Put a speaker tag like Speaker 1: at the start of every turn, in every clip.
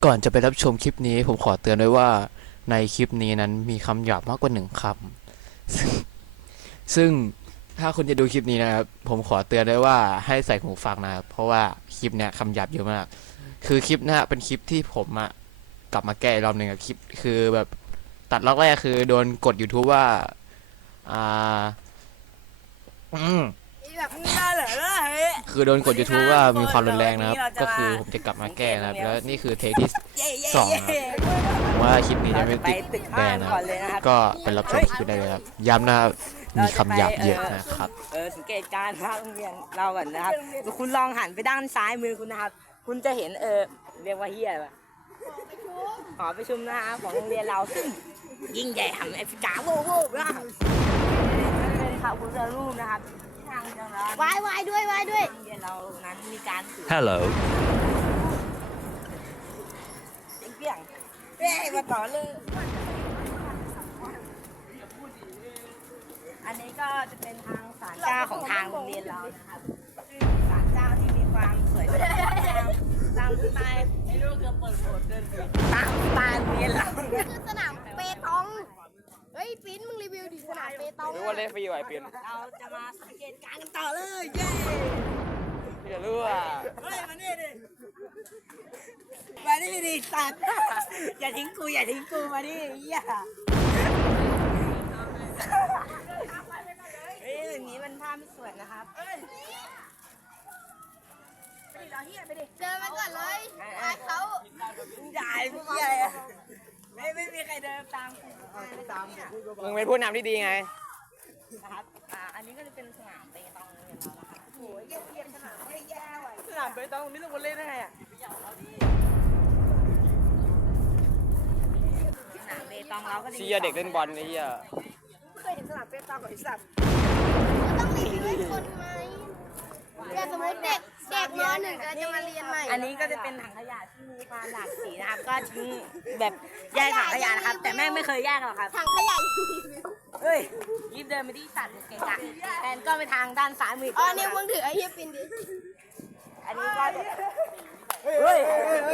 Speaker 1: ก่อนจะไปรับชมคลิปนี้ผมขอเตือนไว้ว่าในคลิปนี้นั้นมีคำหยาบมากกว่า1 คำซึ่งถ้าคุณจะดูคลิปนี้นะครับผมขอเตือนไว้ว่าให้ใส่หูฟังนะครับเพราะว่าคลิปเนี้ยคำหยาบเยอะมากคือคลิปเนี้ยเป็นคลิปที่ผมกลับมาแก้อีกรอบหนึ่งอะคลิปคือแบบตัดล็อกแรกคือโดนกด YouTube ว่าอ่าอืม
Speaker 2: แบบนี้ได้เหรอเฮ้ย
Speaker 1: คือโดนกด YouTube ว่ามีความรุนแรงนะครับก็คือผมจะกลับมาแก้นะครับแล้วนี่คือเทคที่2นะครับผมว่าคลิปนี้จะไม่ติดแบนนะครับก็ไปรับชมคลิปได้เลยครับย้ำนะครับมีคำหยาบเยอะนะครับ
Speaker 2: สังเกตการณ์โรงเรียนเราก่อนนะครับคุณลองหันไปด้านซ้ายมือคุณนะครับคุณจะเห็นเรียกว่าเฮียแบบหอประชุมนะครับของโรงเรียนเราซึ่งยิ่งใหญ่แห่งแอฟริกาโว้โว้นะครับเป็นพระพุทธรูปนะครับทางจังหวัด
Speaker 3: วายด้วยโรงเ
Speaker 2: รียนเรานั้นมีการถือ
Speaker 1: Hello
Speaker 2: เปี้ยงเฮ้ยมาต่อเลยอันนี้ก็จะเป็นทางศาลเจ้าของทางโรงเรียนเรานะครับศาลเจ้าที่มีความสวยงามตามสไตล์ไม่รู้จะเปิดโบสถ์เดินตามสไตล์โรงเรียนเรา
Speaker 3: คือสนามเปตองเฮ้ยปิ้นมึงรีวิวดิสนามเปตอง
Speaker 4: หรือว่าเล่นฟรีไหวเปลี่ยน
Speaker 2: เราจะมาสังเกตการณ์กันต่อเลยเย้
Speaker 4: พี่จะรู้ว่า
Speaker 2: เฮ้ยมานี่ดิสัตว์อย่าทิ้งกูมาดิเหี้ยเฮ้ยอย่างนี้มันภาพไม่สวยนะครับ
Speaker 3: เดินมาก่อนเลยอายเขา
Speaker 2: จ่ายพี่ใหญ่ไม่มีใครเดินตาม
Speaker 4: มึงเป็นผู้นำที่ดีไง
Speaker 2: นะครับอันนี้ก็จะเป็นสนามเปตองเรียนเรานะครับโอ้ยเยี่ยมสนามไม่แย่ว่ะสนามเปตองนี่ต้องมาเล่นได้ไงอ่ะสนามเปตองเราก็
Speaker 4: เชียร์เด็กเล่นบอลไอ้เหี้ย
Speaker 2: เคยเห็นสนามเปตองของไอ้สัตว์
Speaker 3: ต้องรีวิวให้คนไหมแต่สมมติเด็กม.1ก็จะมาเรียนใหม่
Speaker 2: อันนี้ก็จะเป็นถังขยะที่มีความหลากสีนะครับก็ทิ้งแบบแยกถังขยะนะครับแต่แม่ไม่เคยแยกหรอกครับ
Speaker 3: ถังขยะอยู่รีวิว
Speaker 2: เฮ้ยรีบเดินไปที่สัตว์เก่งจังแทนก็ไปทางด้านซ้ายมือ
Speaker 3: อ๋อนี่มึงถือไอ้เฮียปิ้นดิ
Speaker 2: อันนี้ก็จะเฮ้ย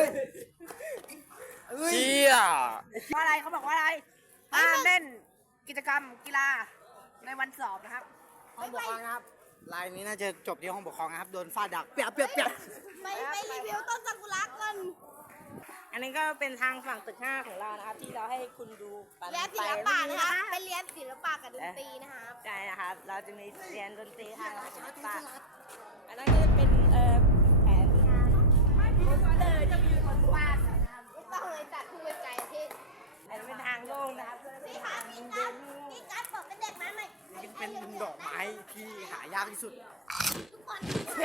Speaker 4: เชียร์
Speaker 2: ว่าอะไรเขาบอกว่าอะไรเล่นกิจกรรมกีฬาในวันสอบนะครับ
Speaker 5: ห้องปกครองนะครับลายนี้น่าจะจบที่ห้องปกครองนะครับโดนฟาดดักเปียก
Speaker 3: ไปรีวิวต้นซากุระกัน
Speaker 2: อันนี้ก็เป็นทางฝั่งตึก5ของเรานะครับที่เราให้คุณดู
Speaker 3: เรียนศิลปะนะคะไปเรียนศิลปะกับดนตรีนะคะ
Speaker 2: ใช่นะครับเราจะมีเรียนดนตรีทางศิลปะอันนั้นก็จะเป็นแผนงานจะมีคนวาดนะครับ
Speaker 3: ต้องเลยจัดผู้บริการที่
Speaker 2: อันนี้เป็นทางโล่งนะครับ
Speaker 3: นี่ค่ะนี่การบอกเป็นเด็กมาใหม่
Speaker 5: เป็นดอกไม้ที่หายากที่สุด
Speaker 3: ทุกคน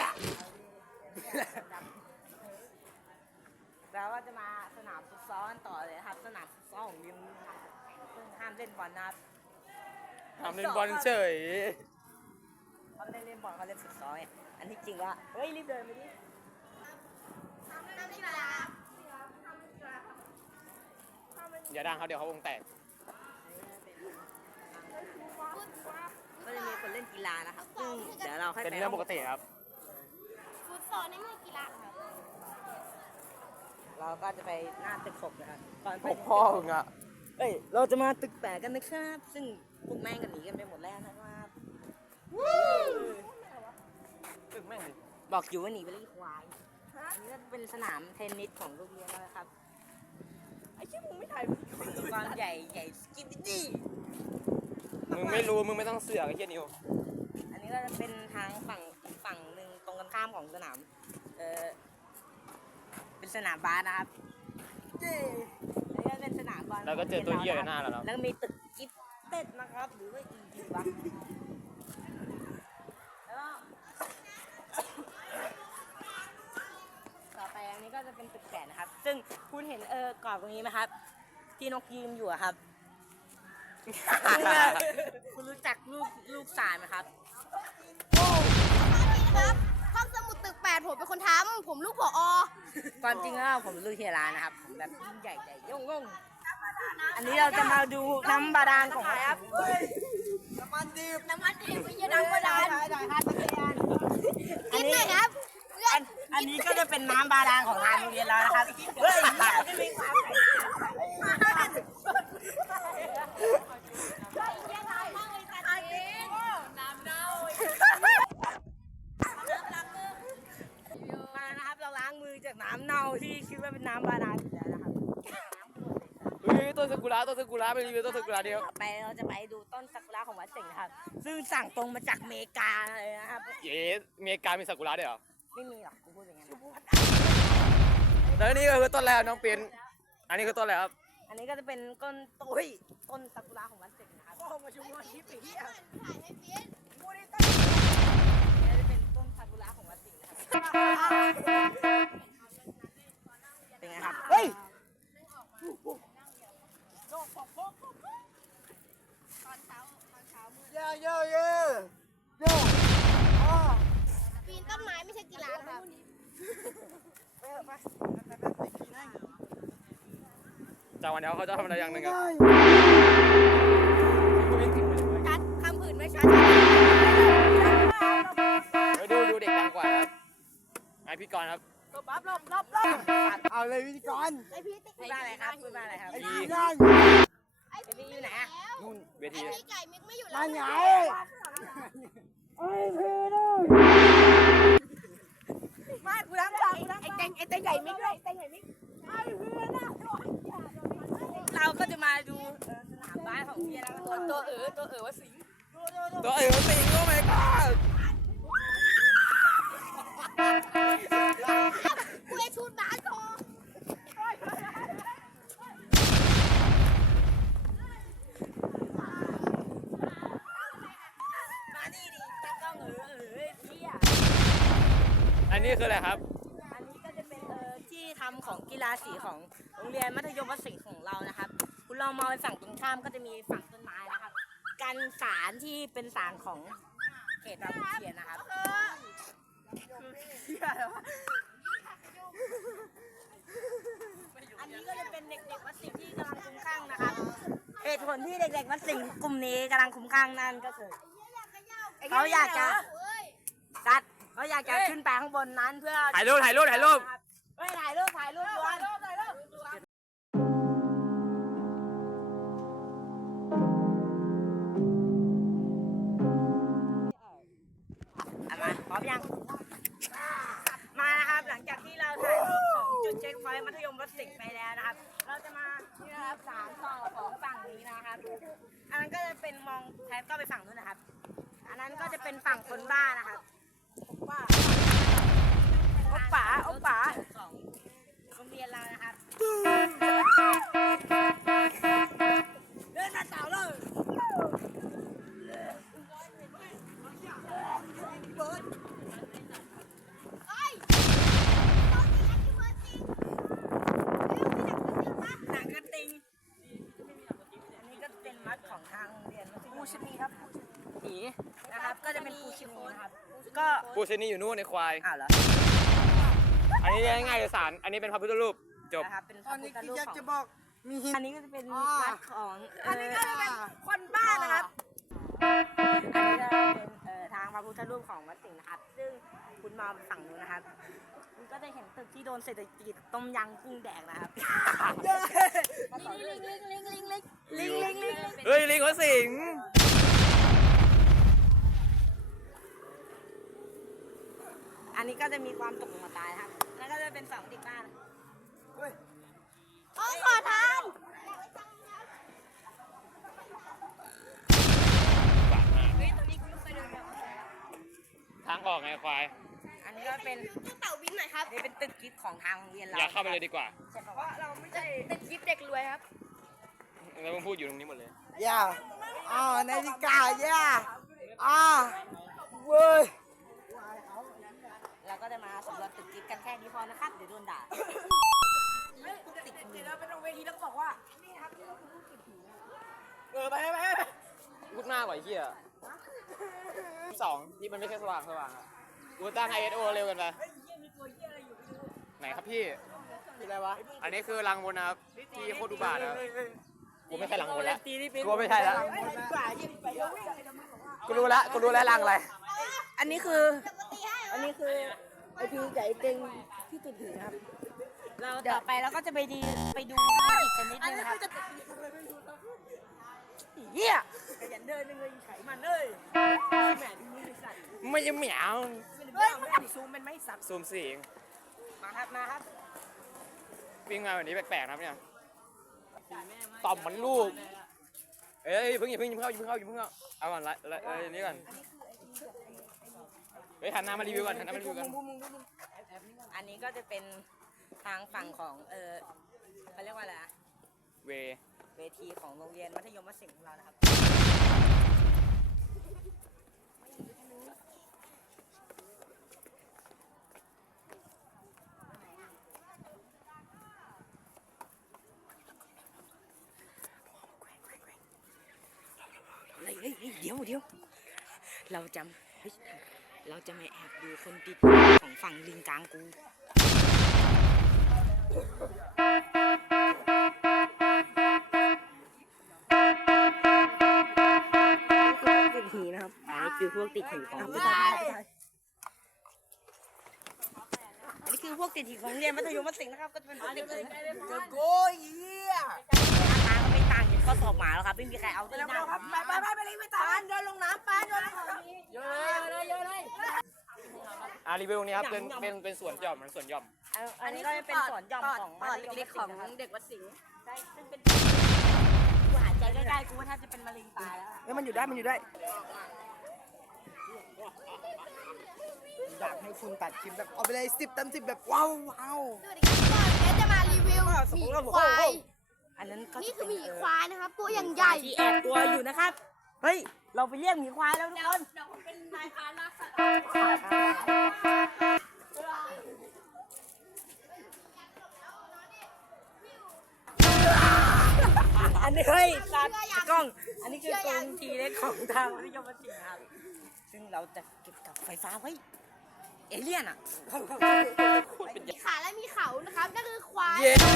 Speaker 2: แล้วก็จะมาสนามฟุตซอลต่อเลยครับสนามฟุตซอลของยิมซึ่งห้ามเล่นบอลนะครับ
Speaker 4: ทำเล่นบอลเฉย
Speaker 2: เขาไม่ได้เล่นบอลเขาเล่นฟุตซอลอันที่จริงว่าเฮ้ยรีบเดินไปดิ
Speaker 4: อย่าดังเขาเดี๋ยวเขาวงแตก
Speaker 2: ก็จะมีคนเล่นกีฬานะครับซึ่งเดี๋ยวเราให้
Speaker 4: เป็นเรื่องปกติครับ
Speaker 3: ฟุตซอลนี่ไม่กีฬาครับ
Speaker 2: เราก็จะไปหน้าตึก6นะครับ
Speaker 4: ก่อนพ่อมึงอ่ะ
Speaker 2: เฮ้ยเราจะมาตึก8กันนะครับซึ่งพวกแม่งกันหนีกันไปหมดแล้วนะครับ
Speaker 4: ตึกแม่งดิ
Speaker 2: บอกอยู่ว่าหนีไปเลยควายอันนี้ก็เป็นสนามเทนนิสของโรงเรียนแล้วนะครับไอ้เชี่ยมึงไม่ถ่ายความใหญ่สกิปปี้
Speaker 4: มึงไม่รู้มึงไม่ต้องเสือกไอ้เหี้ยนิว
Speaker 2: อันนี้ก็จะเป็นทางฝั่งหนึ่งตรงกันข้ามของสนามเป็นสนามบาสนะครับอันนี้ก็เป็นสนามบอล
Speaker 4: แล้วก็เจอตัวเหี้ยอยู่หน้าแล้ว
Speaker 2: แล้วมีตึกกิฟเต็ดนะครับหรือว่าอีวะแล้วก็ต่อไปอันนี้ก็จะเป็นตึก8นะครับซึ่งคุณเห็นกรอบตรงนี้ไหมครับที่นกยืนอยู่อะครับคุณรู้จักลูกสารไหมครับ
Speaker 3: ครับห้องสมุดตึก8ผมเป็นคนทำผมลูกผอ.
Speaker 2: ความจริงแล้วผมลูกเฮียร้านนะครับผมแบบยิ่งใหญ่ย่งอันนี้เราจะมาดูน้ำบาดาลของอะไรครับ
Speaker 5: น้ำมันดิบ
Speaker 3: ไม่ใช่น้ำบาดาลกินหน่อยครับ
Speaker 2: อันนี้ก็จะเป็นน้ำบาดาลของทางโรงเรียนเรานะครับเฮ้ยเนี่ยจะมีความมานะครับเราล้างมือจากน้ำเน่าที่คิดว่าเป็นน้ำบาดาลอยู่แล้วนะครับ
Speaker 4: เฮ้ยต้นซากุระไปรีวิวต้นซากุระเดียว
Speaker 2: ต่อไปเราจะไปดูต้นซากุระของวัดสิงห์นะครับ ซึ่งสั่งตรงมาจากอเมริกาเลยนะครับ
Speaker 4: เย้อเมริกามีซากุระด้วยเหรอ
Speaker 2: ไม่มีหรอกกูพูดอย่างนั้น
Speaker 4: แล้วนี่ก็คือต้นแล้วน้องปิ่นอันนี้คือต้นแล้วครับ
Speaker 2: อันนี้ก็จะเป็นต้นซากุระของวัดสิงห์นะครับโอ้มาชูว่าคลิปอีกที่อ่ะนี่จะเป็นต้นซากุระของวัดสิงห์นะครับเป็นไงครับเฮ้ย
Speaker 3: ปีนต้นไม้ไม่ใช่กีฬานะครับ
Speaker 4: จากวันนี้เขาจะทำอะไรอย่างหนึ่งครับ
Speaker 3: ชัดคำอื่นไม่ชัด
Speaker 4: ดูเด็กดังกว่าครับไอพี่กรณ์ครับ
Speaker 5: เอาเลยพิธีกร
Speaker 3: ไอพีติ๊ก
Speaker 2: พูดว่าอะไรครับพูดว่าอะไรครับ
Speaker 5: ไอ้พี่นั่น
Speaker 3: ไอพี
Speaker 2: อยู่ไหนอะ
Speaker 4: นู่นเว
Speaker 3: ไอ
Speaker 4: ที
Speaker 3: พีไก่มิกไม่อยู่แล้ว
Speaker 5: นั่นไง
Speaker 2: ไม่กูทำไอ้เต็งใหญ่มิกด้วยเราก็จะมาดูสนามบาสของเพียร์แล้วก็ตัวว่าสิงห์
Speaker 4: ตัวสิงโอ้ my god
Speaker 3: กูไอชูดบาสโชว์
Speaker 2: มานี่ดิตากล้องเพียร์
Speaker 4: อันนี้คืออะไรครับ
Speaker 2: อันนี้ก็จะเป็นที่ทำของกีฬาสีของโรงเรียนมัธยมวัดสิงห์ของเรานะครับ คุณลองมองไปฝั่งตรงข้ามก็จะมีฝั่งต้นไม้นะครับ กันสารที่เป็นสารของเขตบางขุนเทียนนะครับอันนี้ก็จะเป็นเด็กๆวัดสิงห์ที่กำลังคุ้มข้างนะครับเหตุผลที่เด็กๆวัดสิงห์กลุ่มนี้กำลังคุ้มข้างนั่นก็คือเขาอยากจะขึ้นไปข้างบนนั้นเพื่อ
Speaker 4: ถ่ายรูป
Speaker 2: เฮ้ยถ่ายรูปด่วนเอามาพร้อมยัง มานะครับ หลังจากที่เราถ่ายรูปของจุดเช็คพอยต์มัธยมวัดสิงห์ไปแล้วนะครับ เราจะมานี่นะครับสารต่อของฝั่งนี้นะครับ อันนั้นก็จะเป็นมองแทนก็ไปฝั่งนู้นนะครับ อันนั้นก็จะเป็นฝั่งคนบ้านะครับโอป๋าของโรงเรียนเรานะครับ เดินมาเต่าเลยหนังกระติง อันนี้ก็เป็นมัดของทางโรงเรียนปูชนีครับผีนะครับ ก็จะเป็นปูชนีนะครับ ก็
Speaker 4: ปูชนีอยู่นู่นในควาย
Speaker 2: อ้าวเหรอ
Speaker 4: อันนี้ง่ายๆเลยสารอันนี้เป็นพระพุทธรูปจบ
Speaker 2: นะครับเป็นพ
Speaker 5: ตอ
Speaker 2: ระ
Speaker 5: น
Speaker 2: พุ
Speaker 5: นี้
Speaker 2: ทธ
Speaker 5: คือ
Speaker 2: รูป
Speaker 5: อยาก
Speaker 2: ของ
Speaker 5: จะบอกมี
Speaker 2: อันนี้ก็จะเป็นวัดของอันนี้ก็จะเป็นคนบ้านะครับ อันนี้ก็เป็นทางพระพุทธรูปของวัดสิงห์นะครับ ซึ่งคุณมองไปฝั่งนู้นนะครับ คุณก็จะเห็นตึกที่โดนเศรษฐกิจต้มยำกุ้งแดกนะครับ ลิง
Speaker 4: เฮ้ยลิงหัวสิง
Speaker 2: อันนี้ก็จะมีความตกลงมาตายครับ แล้วก็จะเป็นฝั่งเด็กบ้าน
Speaker 3: โอ้ขอทาน
Speaker 4: ทางออกไงควาย
Speaker 2: อันนี้ก็เป็น
Speaker 3: เต่าบินหน่อยครับ
Speaker 2: นี่เป็นตึกกิฟต์ของทางโรงเรียนเรา
Speaker 4: อย่าเข้าไปเลยดีกว่า
Speaker 2: ใช่ปะวะเราไม่ใช่
Speaker 3: เป็นคลิปเด็กรวยครับ
Speaker 4: แล้วมึงพูดอยู่ตรงนี้หมดเลย
Speaker 5: ย่านาฬิกาย่าเว้ย
Speaker 2: เราก็จะมาสำรวจตึกกิฟต์กันแค่นี้พอนะครับ เดี๋ยวโดนด่าติดเราเป็นเวทีแล้วก็บอกว่า
Speaker 4: ไปพูดมากกว่าไอ้เหี้ย2ที่มันไม่ใช่สว่างอะกูตั้ง ISO เร็วกันไปไหนครับพี่
Speaker 5: คืออะไรวะ
Speaker 4: อันนี้คือรังบนนะครับที่โคตรอุบาทนะครับกูไม่ใช่รังบนแล้ว
Speaker 2: ตีนี่เป็น
Speaker 4: กูไม่ใช่แล้ว
Speaker 2: กว่ายิ่งไป
Speaker 4: กูรู้แล้วรังอะไร
Speaker 2: อันนี้คือ อันนี้คือพีไก่เต็งที่ติดหินครับเราต่อไปเราก็จะไปดูอีกชนิดนึงนะครับเหี้ยขยันเดินเลยไขมันเลยแหมดูมือสั่น
Speaker 4: ไม่ยังเหมียว
Speaker 2: เฮ้ยมันซูมเป็นไม้สัก
Speaker 4: ซูมสีเอง
Speaker 2: มาครับมาครับ
Speaker 4: วิ่งมาแบบนี้แปลกๆนะครับเนี่ยต่อมมันลูกเอ้ยอย่าเพิ่งเข้าเอาก่อนละนี่ก่อนเฮ้ยหันหน้ามารีวิวก่อน
Speaker 2: อันนี้ก็จะเป็นทางฝั่งของเขาเรียกว่าอะไรนะ
Speaker 4: เว
Speaker 2: เวทีของโรงเรียนมัธยมวัดสิงห์ของเรานะครับเฮ้ยเดี๋ยวเราจะมาแอบดูคนติดของฝั่งลิงกลางกูติดหีนะครับอันนี้คือพวกติดหีของอันนี้คือพวกติดหีของเรียนมัธยมวัดสิงห์นะครับก็จะเป็นพวกติดหีเจอโก้ยเหี้ยตาก็ไม่ต่างจากข้อสอบหมาแล้วครับไม่มีใครเอาที่หน้าครับไปเลยไม่ต่างเดินลงน้ำไปเดินลงน้ำเยอะเลย
Speaker 4: รีวิวนี้ครับเป็นสวนหย่อมมันสวนหย่อม
Speaker 2: อันนี้ก็จะเป็นสวนหย่อมของมัธยมเล็กของเด็กวัดสิงห์ใช่ซึ่งเป็นกูหายใจได้กูว่าถ้าจะเป็นมะเร็งตายแล้วมันอยู่ได้
Speaker 5: อยากให้คุณตัดคลิปแบบเอาไปเลย10 เต็ม 10แบบว้าว
Speaker 3: สวัสดีครับก่อนเดี๋ยวจะมารีวิวหมีควาย
Speaker 2: อันนั้นก็
Speaker 3: นี่
Speaker 2: จะ
Speaker 3: คือ
Speaker 2: เป็น
Speaker 3: หมีควายนะครับ ตัวอย่างใหญ่
Speaker 2: ที่แอบตัวอยู่นะครับ เฮ้ย เราไปเรียกหมีควายแล้วทุกคน
Speaker 3: เดี๋ยวผมเป็นนายพรานรักสัตว์
Speaker 2: อันนี้เฮ้ยตัดกล้อง อันนี้คือกรงทีเล็กของทางมัธยมวัดสิงห์ครับ ซึ่งเราจะเก็บกับไฟฟ้าไว้ เอเลี่ยนอ่ะ
Speaker 3: มีขาและมีเขานะครับนั่นคือควาย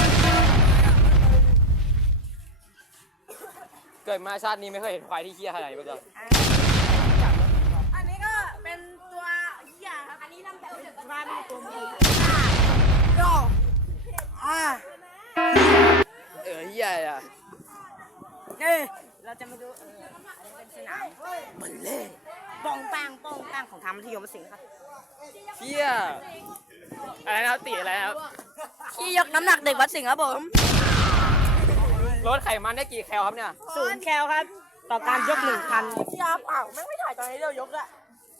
Speaker 4: เกิดมาชาตินี้ไม่เคยเห็นควายที่เหี้ยขนาดนี้มาก่อน
Speaker 2: อันนี้ก็เป็นตัวเหี้ยครับ อันนี้ลำแบบว่าเป็นตัวมี
Speaker 4: เหี้ยอ่ะ
Speaker 2: เราจะมาดูอันนี้เป็นสนามบัลเล่ป้องแป้งของทางมัธยมวัดสิงห์ครับ
Speaker 4: เหี้ยอะไรนะครับตีอะไรนะครับ
Speaker 2: ที่ยกน้ำหนักเด็กวัดสิงห์ครับผม
Speaker 4: ลดไขมันได้กี่แคลครับเนี่ย
Speaker 2: 0 แคลครับ ต่อการยก 1,000ที่เปล่าไม่ถ่ายตอนนี้เรายกละ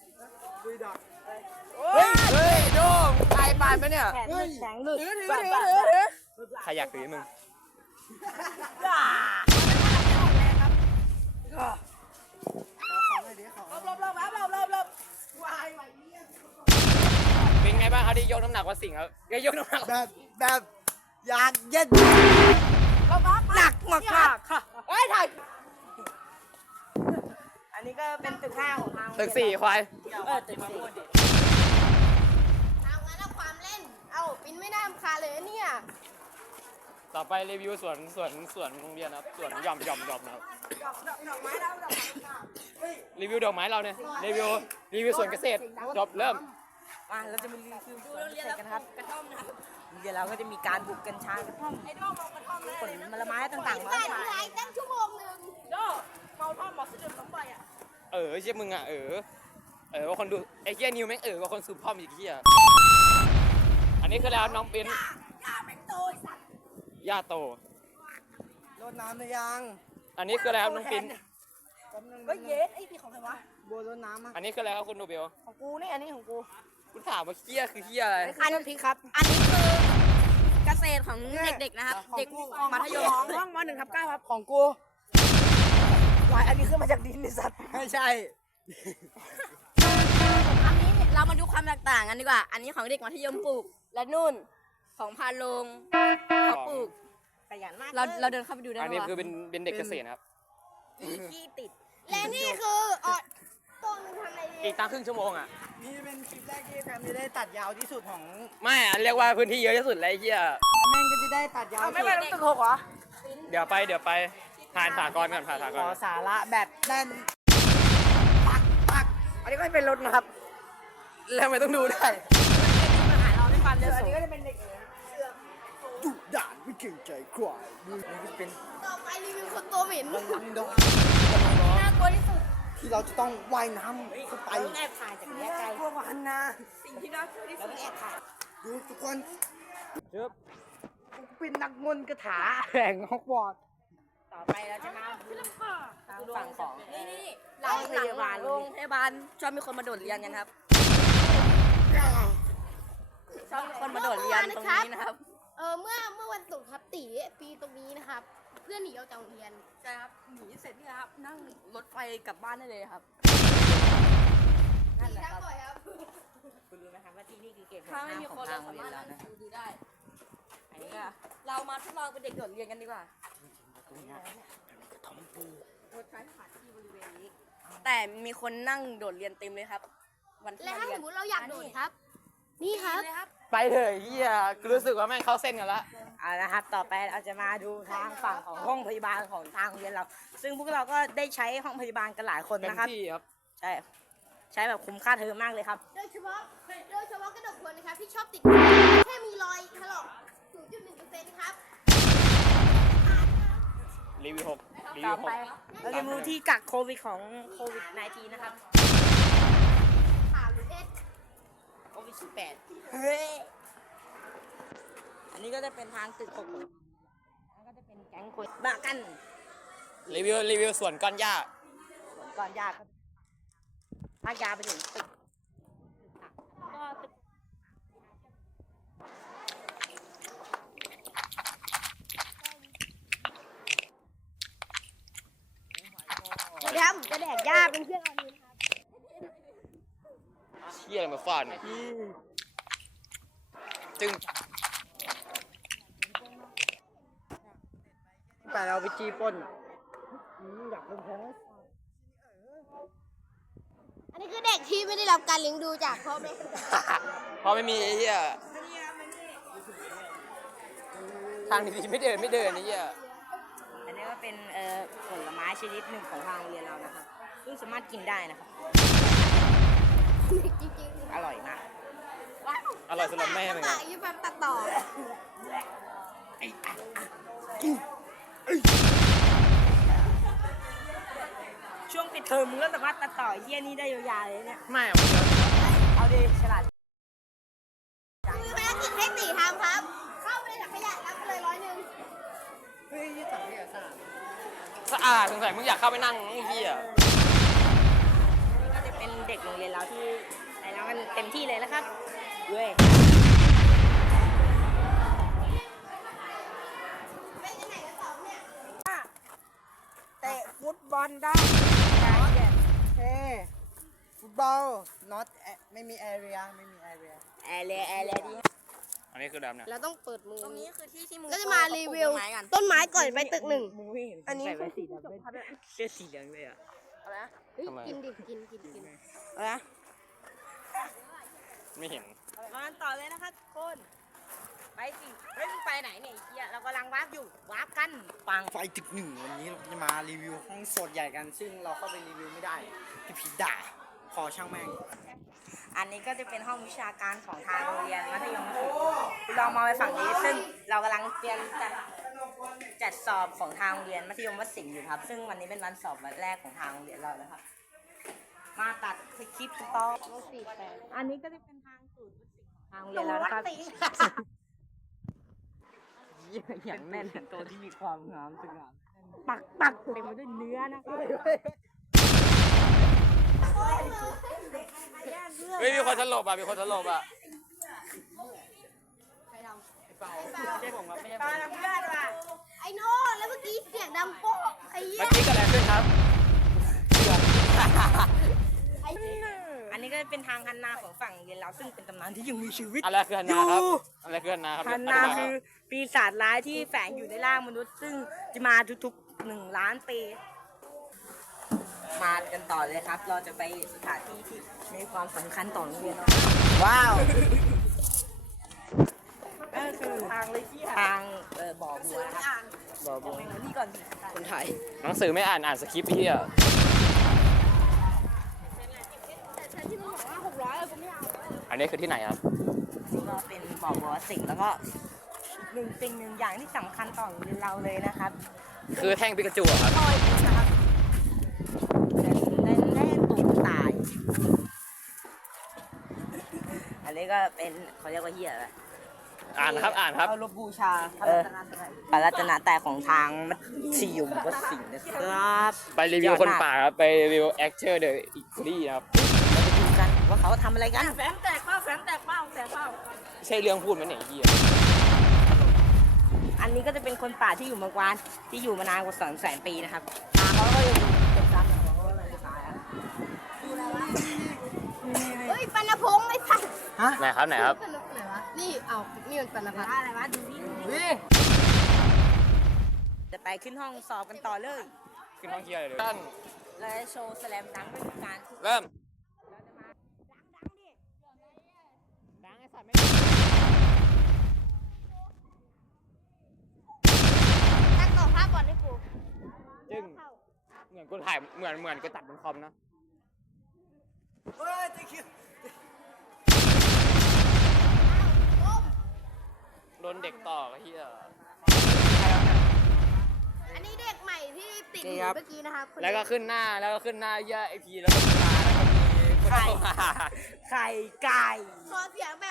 Speaker 4: เฮ้ยโดมตายปานปะเนี่ย
Speaker 2: แข็งหลุด
Speaker 4: ใครอยากถือมึงเป็นไงบ้างครับที่ยกน้ำหนักวัดสิงห์ครับยกน้ำหนัก
Speaker 5: แบบอยากเย็น
Speaker 2: หนักมากค่ะเฮ้ยถ่ายอันนี้ก็เป็นตึก5ของทาง
Speaker 4: ตึก4ควาย
Speaker 2: ตึก4
Speaker 3: ทางนั้นเอาความเล่น เอาปินไม่น่ารำคาญเลยเนี่ย
Speaker 4: ต่อไปรีวิวสวนโรงเรียนครับสวนหย่อมนะครับรีวิวดอกไม้เราเนี่ยรีวิวสวนเกษตรจบเริ่ม
Speaker 2: มาเราจะมารีวิวสวนเกษตรกันครับกระท่อมนะครับเดี๋ยวเราก็จะมีการปลูกกัญชากระท่อมผลไม้ต่างๆมา
Speaker 3: ใส่
Speaker 2: ขาย
Speaker 3: ไลน์ตั้งชั่วโมงหนึ่ง
Speaker 4: เชี่ยมึงอ่ะว่าคนดูไอ้เหี้ยนิวแม่งว่าคนสูบพ่อมอีกเหี้ยอันนี้คือแล้วน้องเป็นย่าโต
Speaker 5: รดน้ำหรือยัง
Speaker 4: อันนี้คืออะไรครับน้องปิน
Speaker 2: เฮ้ยเย็ดไอ้พี่ของใครวะ
Speaker 5: บัวรดน้ำอ่ะ
Speaker 4: อันนี้คืออะไรครับคุณโนเบล
Speaker 2: ของกูนี่อันนี้ของกู
Speaker 4: คุณถามว่าเหี้ยคือเหี้ยอะไร
Speaker 2: อันนี้ครับ อันนี้คือเกษตรของเด็กๆนะครับ เด็กมัธยมห้องม.1/9ครับ
Speaker 5: ของกู
Speaker 2: วายอันนี้ขึ้นมาจากดินในสัตว์
Speaker 5: ไม่ใช่
Speaker 6: อันนี้เรามาดูความแตกต่างกันดีกว่า อันนี้ของเด็กมัธยมปลูก และนู่นของพาโรงเขาปลูก
Speaker 2: ขยันมาก
Speaker 6: เราเดินเข้าไปดูได้
Speaker 4: อัน
Speaker 6: ไหม
Speaker 4: นี้
Speaker 6: วะ
Speaker 4: คือเป็นเด็กเกษตรนะครับ
Speaker 2: ขี้ติด
Speaker 3: และนี่คือต้นทำอะไร
Speaker 4: อีกตั้งครึ่งชั่วโมงอ่ะ
Speaker 5: นี่เป็นคลิปแรกที่แฟมจะได้ตัดยาวที่สุดของ
Speaker 4: ไม่เรียกว่าพื้นที่เยอะที่สุดเลยไอ้เหี้ย
Speaker 5: แม่งก็จะได้ตัดยาว
Speaker 2: ไม่ไปต้องตึก6เหรอ
Speaker 4: เดี๋ยวไปผ่านสากรณ์ก่อนผ่านสาก
Speaker 5: ข
Speaker 4: ร
Speaker 5: อ
Speaker 4: ณ์
Speaker 5: สาระแบบแน่น
Speaker 2: อันนี้ก็เป็นรถนะครับ
Speaker 4: แล้วทำไมต้องดูได้
Speaker 6: เร็ว
Speaker 2: อัน
Speaker 6: สู
Speaker 2: นี้
Speaker 6: ง
Speaker 2: ก็จะเป็นเด็กเหนือ
Speaker 5: ดุด่านไม่เกรงใจใครนี่ก็เป็น
Speaker 3: ต่อไปรีวิวคนตัวเหม็น
Speaker 5: น้องๆน้อง
Speaker 3: น่ากลัวที่สุด
Speaker 5: ๆที่เราจะต้องว่ายน้ำเข้าไป
Speaker 2: เราต้องแอบถ่ายจากระยะไกล
Speaker 5: พวกมันนะ
Speaker 6: สิ่งที่น่ากลัวที่
Speaker 2: เรา
Speaker 6: สุด
Speaker 2: ต้องแอบถ่าย
Speaker 5: ดูทุกคน
Speaker 4: เชิบ
Speaker 5: เป็นนักมนต์คาถาแห่งฮอกวอตส์
Speaker 2: ต่อไปเราจะมาดูทางฝั่งของ
Speaker 6: นี่หลังโรงพยาบาลชอบมีคนมาโดดเรียนกันครับชอบมีคนมาโดดเรียนตรงนี้นะครับ
Speaker 3: เมื่อวันศุกร์ครับตีปีตรงนี้นะครับ เพื่อนหนีออกจากโรงเรียน
Speaker 6: ใช่ครับหนีเสร็จเนี่ยครับนั่งรถไฟกลับบ้านได้เลยครับ
Speaker 2: นั่นแหละ
Speaker 3: นั่ง
Speaker 2: ครับ
Speaker 3: บ่อยครับ
Speaker 2: คุณรู้ไหมครับว่าที่นี่คือเกต
Speaker 6: ถ้าไม่มี
Speaker 2: ข
Speaker 6: ค
Speaker 2: อง
Speaker 6: น
Speaker 2: ทา
Speaker 6: เรา
Speaker 2: งโรง
Speaker 6: สา
Speaker 2: เรีย
Speaker 6: มาน รถ
Speaker 2: เรานะ
Speaker 6: ดูได้
Speaker 2: อันนี้ก็
Speaker 6: เรามาทดลองเป็นเด็กโดดเรียนกันดีกว่า
Speaker 5: ตรงเนี้ยกระท่อมปู
Speaker 6: รถไฟผ่านที่บริเวณนี้ แต่มีคนนั่งโดดเรียนเต็มเลยครับ วันที่
Speaker 3: และ
Speaker 6: มา
Speaker 3: ถ้า
Speaker 6: เรี
Speaker 3: ส
Speaker 6: ยน
Speaker 3: มมติเราอยากโดดครับ นี่ครับ
Speaker 6: เลยครับ
Speaker 4: ไปเถอะเฮียกูรู้สึกว่าแม่งเข้าเส้นกันละ
Speaker 2: เอาละครับ ต่อไปเราจะมาดูทางฝั่งของห้องพยาบาลของทางโรงเรียนเรา ซึ่งพวกเราก็ได้ใช้ห้องพยาบาลกันหลายคน
Speaker 4: เต็ม
Speaker 2: นะครับ
Speaker 4: ที่ครับ
Speaker 2: ใช่ ใช้แบบคุ้มค่าเทอมมากเลยครับ
Speaker 3: โดยเฉพาะกระดกคนนะครับที่ชอบติดแค่มีรอยถลอก 0.1% ครับ
Speaker 4: รีวิว6รี
Speaker 2: ต่
Speaker 4: วิ
Speaker 2: อ
Speaker 4: ว
Speaker 2: ไปเราจะมาดูที่กักโควิดของโควิด -19 นะครับ
Speaker 3: ข่าวหรือเอ็ด
Speaker 2: โควิด 18 เฮ้ย อันนี้ก็จะเป็นทางตึกของผมแล้วก็จะเป็นแก๊งคนบ้ากัน
Speaker 4: 6รีวิวส่วนก้อนหญ้า
Speaker 2: ส่วนก่อนยากก็ภาคยาวไปถึงตึกก็ตึก
Speaker 3: สวัสดีครับผมจะแดกหญ้าเป็นเพื่อนเอานี้นะครับ
Speaker 4: เชี่ยอะไรมาฟาดเนี่ยจึง
Speaker 5: แต่เราไปจีปล้นอะอยากเป็นแพ้
Speaker 3: อันนี้คือเด็กที่ไม่ได้รับการเลี้ยงดูจากพ่อแม่
Speaker 4: เพราะไม่มีไอ้เหี้ยทางดีๆไม่เดินไอ้เหี้ย
Speaker 2: อันนี้ก็เป็นผลไม้ชนิดหนึ่งของทางโรงเรียนเรานะครับ ซึ่งสามารถกินได้นะครับ
Speaker 3: จริงๆ
Speaker 2: อร่อยมาก
Speaker 4: อร่อยสำหรับแม่เหมือน
Speaker 3: ต่า
Speaker 4: กัน
Speaker 3: งยี่แบบตัดต่อ
Speaker 2: ช่วงปิดเทอมมึงก็สามารถตัดต่อไอ้เยี่ยนี่ได้ยาวๆเลยเนี่ย
Speaker 4: ไม่อะมันเยอะ
Speaker 2: เอาดิฉลาด
Speaker 3: มีภารกิจให้ตีทำครับ เข้าไปในถังขยะรับไปเลย100
Speaker 5: เฮ้ยยี่ตักเนี่ยสะอาด
Speaker 4: สะอาดสงสัยมึงอยากเข้าไปนั่งไอ้เหี้ย
Speaker 2: นี่ก็จะเป็นเด็กโรงเรียนเราที่ใส่แล้วกันเต็มที่เลยนะครับเว้ย
Speaker 3: เป็นยังไงกันสองเนี่ย
Speaker 2: เตะฟุตบอลได้
Speaker 5: เฮ้ฟุตบอล not ไม่มี area ไม่มี area
Speaker 2: แอร์เลยดี
Speaker 4: อันนี้คือดำนะ
Speaker 3: เราต้องเปิดมือ
Speaker 6: ตรงนี้คือที่ที่มู
Speaker 3: ก็จะมารีวิว
Speaker 6: ไม้กัน
Speaker 3: ต้นไม้ก่อนไปตึกหนึ่ง
Speaker 2: มึงไม่เห็น
Speaker 3: อันนี้
Speaker 2: ใส่ไว้สีดำด้วยเสื้อสีเหลืองเลยอ่ะ
Speaker 6: เอาละ
Speaker 3: เฮ้ย
Speaker 4: ทำไม
Speaker 3: กินดิกิน
Speaker 2: เอาละ
Speaker 4: ไม่เห็น
Speaker 2: มาต่อเลยนะครับทุกคน ไปสิเฮ้ยมึงไปไหนเนี่ยไอ้เหี้ยเรากำลังวาร์ปอยู่วาร์ปกันปัง
Speaker 5: ไฟตึกหนึ่งวันนี้เราจะมารีวิวห้องโสดใหญ่กัน ซึ่งเราเข้าไปรีวิวไม่ได้พี่ผีด่าขอช่างแม่ง
Speaker 2: อันนี้ก็จะเป็นห้องวิชาการของทางโรงเรียนมัธยมศึกษาเรามองไปฝั่งนี้ซึ่งเรากำลังเตรียมจัดสอบของทางโรงเรียนมัธยมวัดสิงห์อยู่ครับ ซึ่งวันนี้เป็นวันสอบวันแรกของทางโรงเรียนเรานะครับ มาตัดคลิปต่ออันนี้ก็จะเป็นทางศูนย์วัดสิงห์ของทางโรงเรียนเรานะครับอย่างแน่นตัวที่มีความงามสง่าปักเต็มไปด้วยเนื้อนะครับ
Speaker 4: เฮ้ยมีคนสลบอ่ะมีคนสลบอ่ะ
Speaker 2: ใช่ผมครับไม่ใช่ผมเพื่อนว่ะ
Speaker 3: ไอ้โน่แล้วเมื่อกี้เสียงดังโป๊ะไอ้เหี้
Speaker 4: เมื่
Speaker 3: ย
Speaker 4: อกี้เกิดอะไรขึ้นครับ
Speaker 3: ไอ้เหี้ย
Speaker 2: อันนี้ก็เป็นทางฮันนาของฝั่งเรียนเราซึ่งเป็นตำนานที่ยังมีชีวิต
Speaker 4: อะไรคือฮันนาครับอะไรคือฮันนาครับ
Speaker 2: ฮันนาคือปีศาจร้ายที่แฝงอยู่ในร่างมนุษย์ ซึ่งจะมาทุกๆ1 ล้านปี มากันต่อเลยครับ เราจะไปสถานที่ที่มีความสำคัญต่อโรงเรียนเราว้าวก็คือทางบ่อบัวนะครับบ่อบัวนี่ก่อนสิคนไทย
Speaker 4: หนังสือไม่อ่านสคริปต์พี่อ่ะ
Speaker 3: ที่มึงบอกว่า600กูไม่เอา
Speaker 4: อันนี้คือที่ไหนครับ
Speaker 2: ที่ก็เป็นบ่อบัวสิงแล้วก็หนึ่งสิ่งหนึ่งอย่างที่สำคัญต่อโรงเรียนเราเลยนะครับ
Speaker 4: คือแท่งปิกาจูอะครับ
Speaker 2: คอยนะครับได้ตูดตาย อันนี้ก็เป็นเขาเรียกว่าเหี้ยอะไร
Speaker 4: อ่านครับ อ่านครับ
Speaker 5: เอารบบูชา
Speaker 2: พระรัตนตรัยของทางมัธยมวัดสิงห์นะครับ
Speaker 4: ไปรีวิวคนป่าครับ ไปรีวิวแอคเชอร์เดอะอีกรีนะครับ
Speaker 2: เราไปดูกันว่าเขาทำอะไรกัน
Speaker 6: แฝงแตกเป้าแฝงแตกเป้าแตกเป้า
Speaker 4: ใช่เรื่องพูดไหมเนี่ยไอ้เหี้ย
Speaker 2: อันนี้ก็จะเป็นคนป่าที่อยู่เมืองกวานที่อยู่มานานกว่า200,000 ปีนะครับตาเขาก็ยังอยู่เต็มตามอย่างของเขาเลยตายอ่ะ
Speaker 3: เฮ้ยปันพงษ์ไอ้สัส
Speaker 4: ไหนครับไหนครับ
Speaker 3: ปันพงษ์ไหนวะ นี่เอานี่มันปันพัฒน์
Speaker 2: อะไรวะดูดิจะไปขึ้นห้องสอบกันต่อเลย
Speaker 4: ขึ้นห้องเคียอะไรเลยท่าน
Speaker 2: เราจะโชว์สแลมดังด้วยการ
Speaker 4: เริ่ม
Speaker 3: ตั้งต่อภาพบอลให้กู
Speaker 4: จึงเหมือนกูถ่ายเหมือนกูตัดบนคอมนะ
Speaker 5: เฮ้ยตะคิว
Speaker 4: โดนเด็กต่อไอ้เหี้ย
Speaker 3: อันนี้เด็กใหม่ที่ติดหูเมื่อกี้นะครับคนนี้
Speaker 4: แล้วก็ขึ้นหน้าเหี้ยไอพีแล้วก็ตาแล้วก็มีคนเข้ามา
Speaker 2: ไข่ไก่
Speaker 3: ขอเสียงแบบ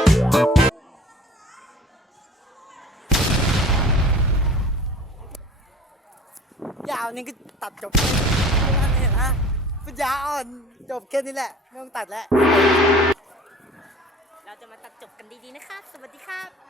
Speaker 5: ยาวนี่ก็ตัดจบแค่นี้เห็นนะปัญญาอ่อนจบแค่นี้แหละไม่ต้องตัดแล้ว
Speaker 2: เราจะมาตัดจบกันดีๆนะครับ สวัสดีครับ